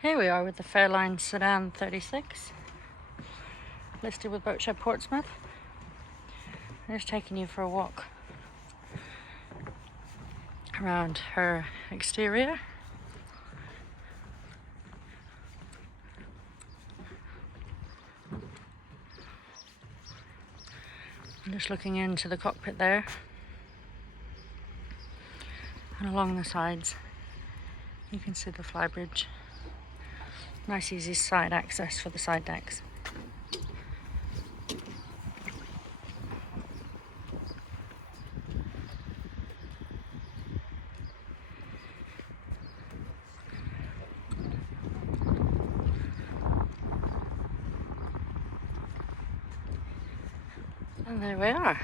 Here we are with the Fairline Sedan 36, listed with Boatshed Portsmouth. I'm just taking you for a walk around her exterior. I'm just looking into the cockpit there, and along the sides you can see the flybridge. Nice easy side access for the side decks. And there we are.